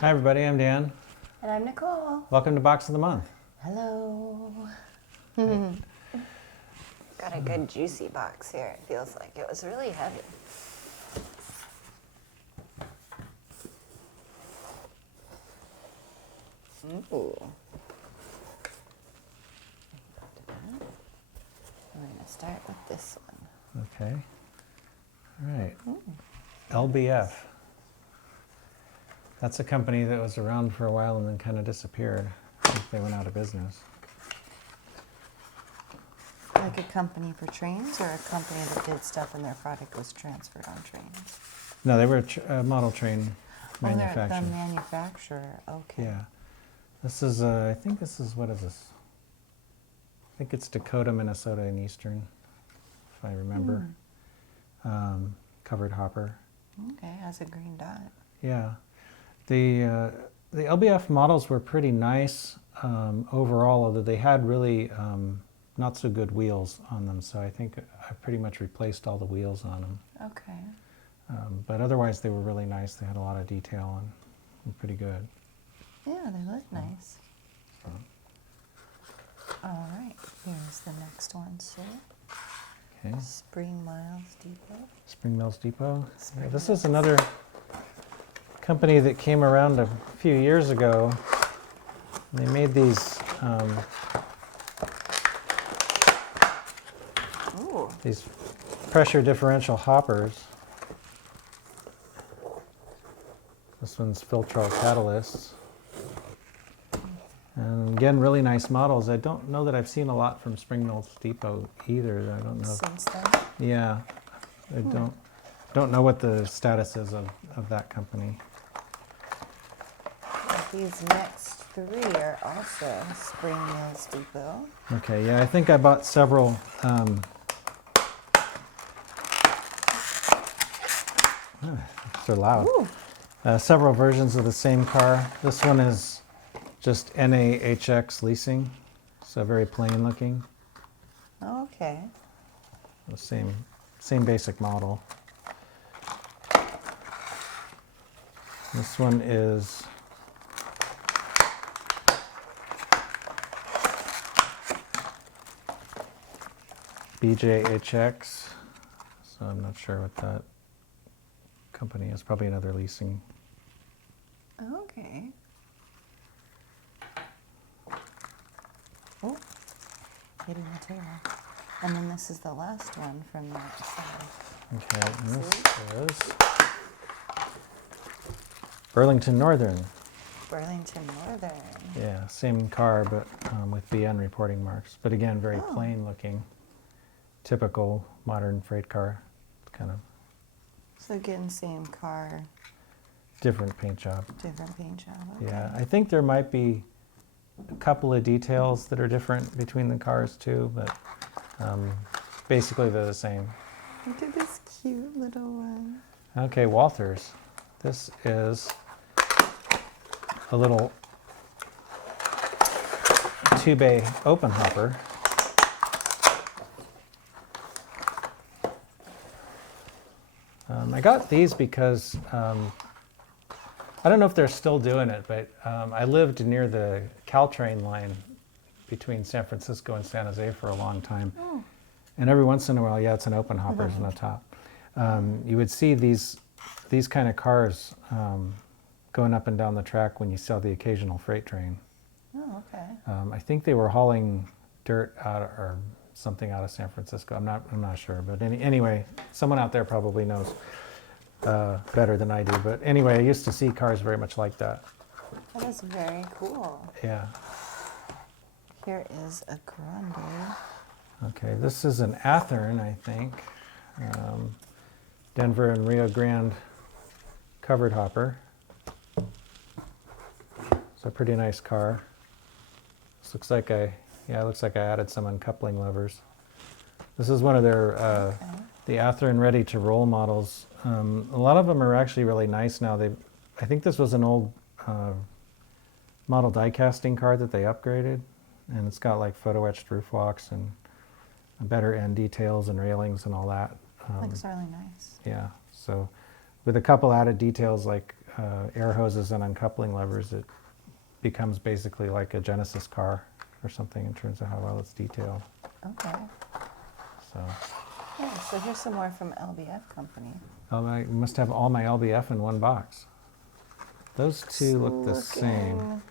Hi everybody, I'm Dan. And I'm Nicole. Welcome to Box of the Month. Hello. Got a good juicy box here. It feels like it was really heavy. Ooh. We're going to start with this one. Okay. All right. LBF. That's a company that was around for a while and then kind of disappeared. I think they went out of business. Like a company for trains, or a company that did stuff and their product was transferred on trains? No, they were a model train Oh, they're manufacturer. the manufacturer. Okay. Yeah. This is, I think this is, what is this? I think it's Dakota, Minnesota, and Eastern, if I remember. Covered hopper. Okay, has a green dot. Yeah. The LBF models were pretty nice overall, although they had really not so good wheels on them, so I think I pretty much replaced all the wheels on them. Okay. But otherwise they were really nice. They had a lot of detail and pretty good. Yeah, they look nice. All right, here's the next one, sir. Okay. Spring Miles Depot. Spring Mills Depot. Spring Yeah, this Mills. is another company that came around a few years ago. They made these Ooh. these pressure differential hoppers. This one's filtral catalysts. And again, really nice models. I don't know that I've seen a lot from Spring Mills Depot either. I don't know. Since then? Yeah, I don't know what the status is of that company. These next three are also Spring Mills Depot. Okay, yeah, I think I bought several. They're loud. Ooh. Several versions of the same car. This one is just NAHX leasing, so very plain looking. Okay. The same basic model. This one is BJHX, so I'm not sure what that company is. Probably another leasing. Okay. Oh, hitting the table. And then this is the last one from that side. Okay, and this is Burlington Northern. Burlington Northern. Yeah, same car, but with BN reporting marks. But again, very plain looking. Typical modern freight car, kind of So again, same car, different paint job. different paint job. Okay. Yeah, I think there might be a couple of details that are different between the cars too, but basically they're the same. Look at this cute little one. Okay, Walthers. This is a little 2-bay open hopper. I got these because I don't know if they're still doing it, but I lived near the Caltrain line between San Francisco and San Jose for a long time. Oh. And every once in a while, yeah, it's an open hopper on the top. You would see these kind of cars going up and down the track when you saw the occasional freight train. Oh, okay. I think they were hauling dirt out or something out of San Francisco. I'm not sure, but anyway, someone out there probably knows better than I do. But anyway, I used to see cars very much like that. That is very cool. Yeah. Here is a Grande. Okay, this is an Athearn, I think. Denver and Rio Grande covered hopper. It's a pretty nice car. This looks like it looks like I added some uncoupling levers. This is one of their the Athearn ready to roll models. A lot of them are actually really nice now. I think this was an old model die casting car that they upgraded, and it's got like photo etched roof walks and better end details and railings and all that. Looks really nice. Yeah, so with a couple added details like air hoses and uncoupling levers, it becomes basically like a Genesis car or something in terms of how well it's detailed. Okay. So Yeah, so here's some more from LBF Company. I must have all my LBF in one box. Those two look the same.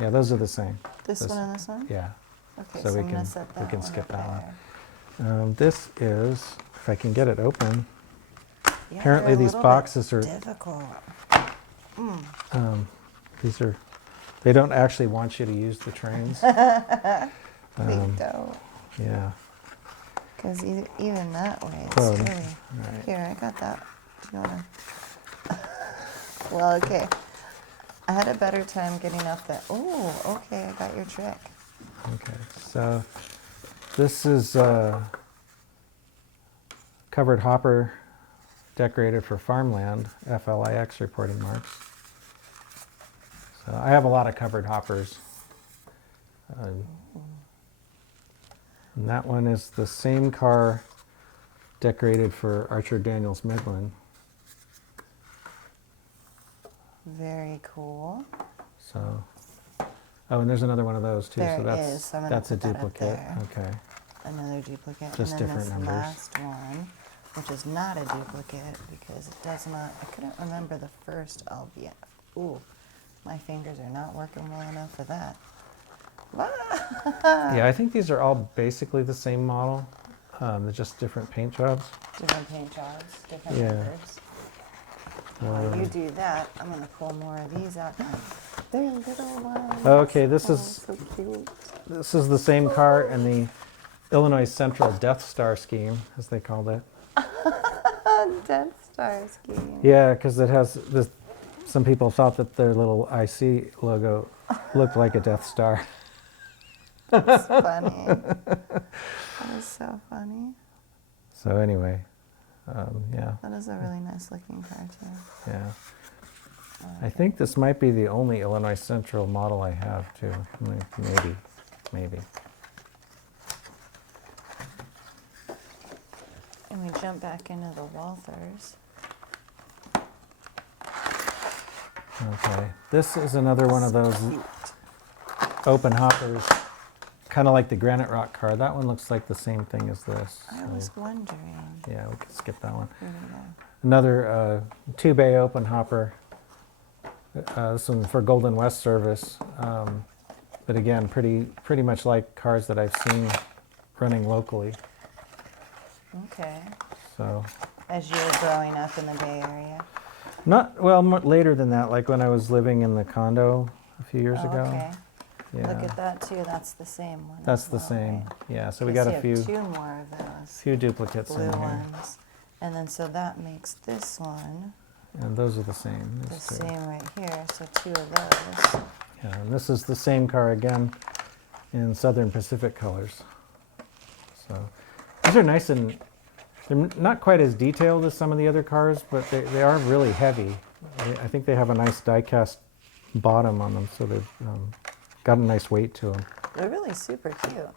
Yeah, those are the same. This one and this one? Yeah. Okay, So so we I'm gonna can- set we that can one skip up that one. there. This is, if I can get it open, Yeah, apparently they're a these little bit boxes are, difficult. these are, they don't actually want you to use the trains. They Um, don't. Yeah. Because even that way, it's Oh, really. right. Here, I got that. Do you wanna? Well, okay. I had a better time getting up that. Oh, okay, I got your trick. Okay, so this is covered hopper decorated for farmland, FLIX reporting marks. So I have a lot of covered hoppers. And that one is the same car decorated for Archer Daniels Midland. Very cool. So, oh, and there's another one of those too. There so that's is, so I'm gonna that's a put that up duplicate. there. Okay. Another duplicate. Just and then different this numbers. last one, which is not a duplicate because it does not. I couldn't remember the first LBF. Ooh, my fingers are not working well enough for that. Yeah, I think these are all basically the same model. They're just different paint jobs. Different paint jobs, different Yeah. numbers. While you do that, I'm gonna pull more of these out. They're little ones. Okay, this Oh, is so cute. this is the same car in the Illinois Central Death Star scheme, as they called it. Death Star scheme. Yeah, because it has this. Some people thought that their little IC logo looked like a Death Star. That's funny. That is so funny. So anyway, yeah, That is a really nice looking car too. yeah. I think this might be the only Illinois Central model I have too. Maybe. And we jump back into the Walthers. Okay, this is another one of those Cute. open hoppers, kind of like the Granite Rock car. That one looks like the same thing as this. I so, was wondering. yeah, we can skip that one. Here we go. Another 2-bay open hopper. This one for Golden West service, but again, pretty much like cars that I've seen running locally. Okay. So As you were growing up in the Bay Area. not well later than that, like when I was living in the condo a few years Oh, ago. okay. Yeah, Look at that too. That's the same one. that's as the well, same. right? Yeah, so we Yes, got you a few have two more of those few duplicates blue in here, ones. And then so that makes this one and those are the same. the These two. same right here. So two of those. Yeah, and this is the same car again in Southern Pacific colors. So these are nice, and they're not quite as detailed as some of the other cars, but they are really heavy. I think they have a nice die-cast bottom on them, so they've got a nice weight to them. They're really super cute.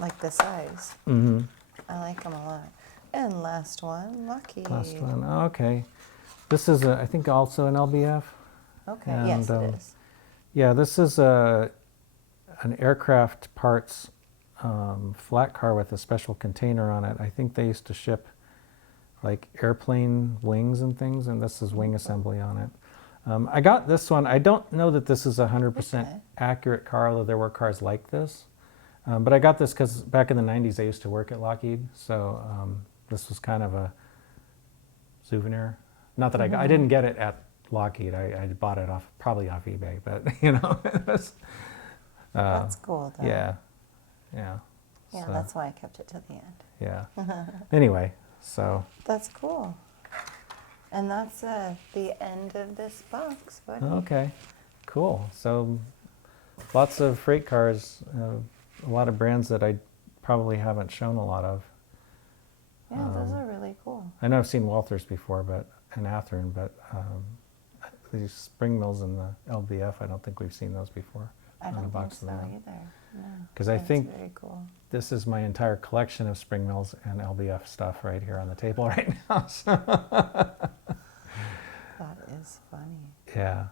Like the size. Mm-hmm. I like them a lot. And last one, Lockheed. Last one. Oh, okay. This is, I think, also an LBF. Okay, And, yes it is. Yeah, this is an aircraft parts flat car with a special container on it. I think they used to ship like airplane wings and things, and this is wing assembly on it. I got this one. I don't know that this is a 100% Okay. accurate car, although there were cars like this. But I got this because back in the 90s I used to work at Lockheed, so this was kind of a souvenir. Not that I didn't get it at Lockheed. I bought it probably off eBay, but you know, it was, That's cool though. yeah. Yeah, So, that's why I kept it to the end. yeah. Anyway, so That's cool. And that's the end of this box, buddy. okay, cool. So lots of freight cars, a lot of brands that I probably haven't shown a lot of. Yeah, those are really cool. I know I've seen Walthers before, but in Athearn, but these spring mills and the LBF, I don't think we've seen those before. I on a don't think box so of them. either. No. 'Cause I That's think- very cool. This is my entire collection of spring mills and LBF stuff right here on the table right now. So, That is Yeah.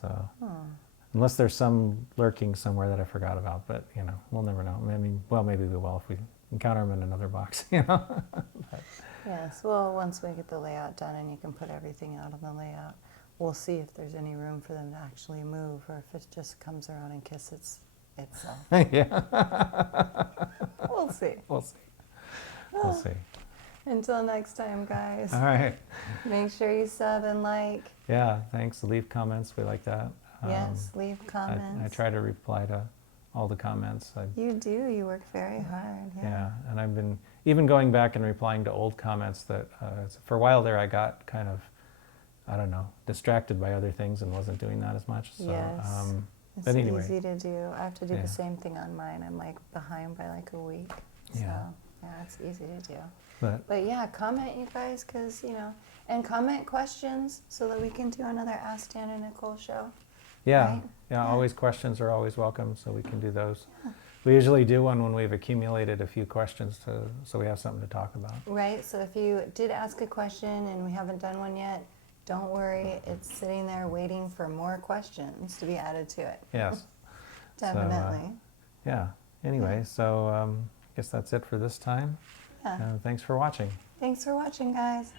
So, unless there's some lurking somewhere that I forgot about, but you know, we'll never know. I mean, well, maybe we will if we encounter them in another box, you know. Yes, well, once we get the layout done and you can put everything out on the layout, we'll see if there's any room for them to actually move or if it just comes around and kisses itself. Yeah. We'll see. We'll see. We'll see. Until next time, guys. All right. Make sure you sub and like. Yeah, thanks. Leave comments. We like that. Yes, leave comments. I try to reply to all the comments. You do. You work very hard. Yeah, and I've been even going back and replying to old comments that for a while there I got kind of, I don't know, distracted by other things and wasn't doing that as much. So, Yes. It's but anyway. easy to do. I have to do Yeah. the same thing on mine. I'm like behind by like a week. So, Yeah. yeah, it's easy to do. But yeah, comment, you guys, because, you know, and comment questions so that we can do another Ask Dan and Nichole show. yeah, Right? yeah, always questions are always welcome, so we can do those. We usually do one when we've accumulated a few questions so we have something to talk about. Right, so if you did ask a question and we haven't done one yet, don't worry, it's sitting there waiting for more questions to be added to it. Yes. Definitely. Yeah. Anyway, so I guess that's it for this time. Yeah. Thanks for watching. Thanks for watching, guys.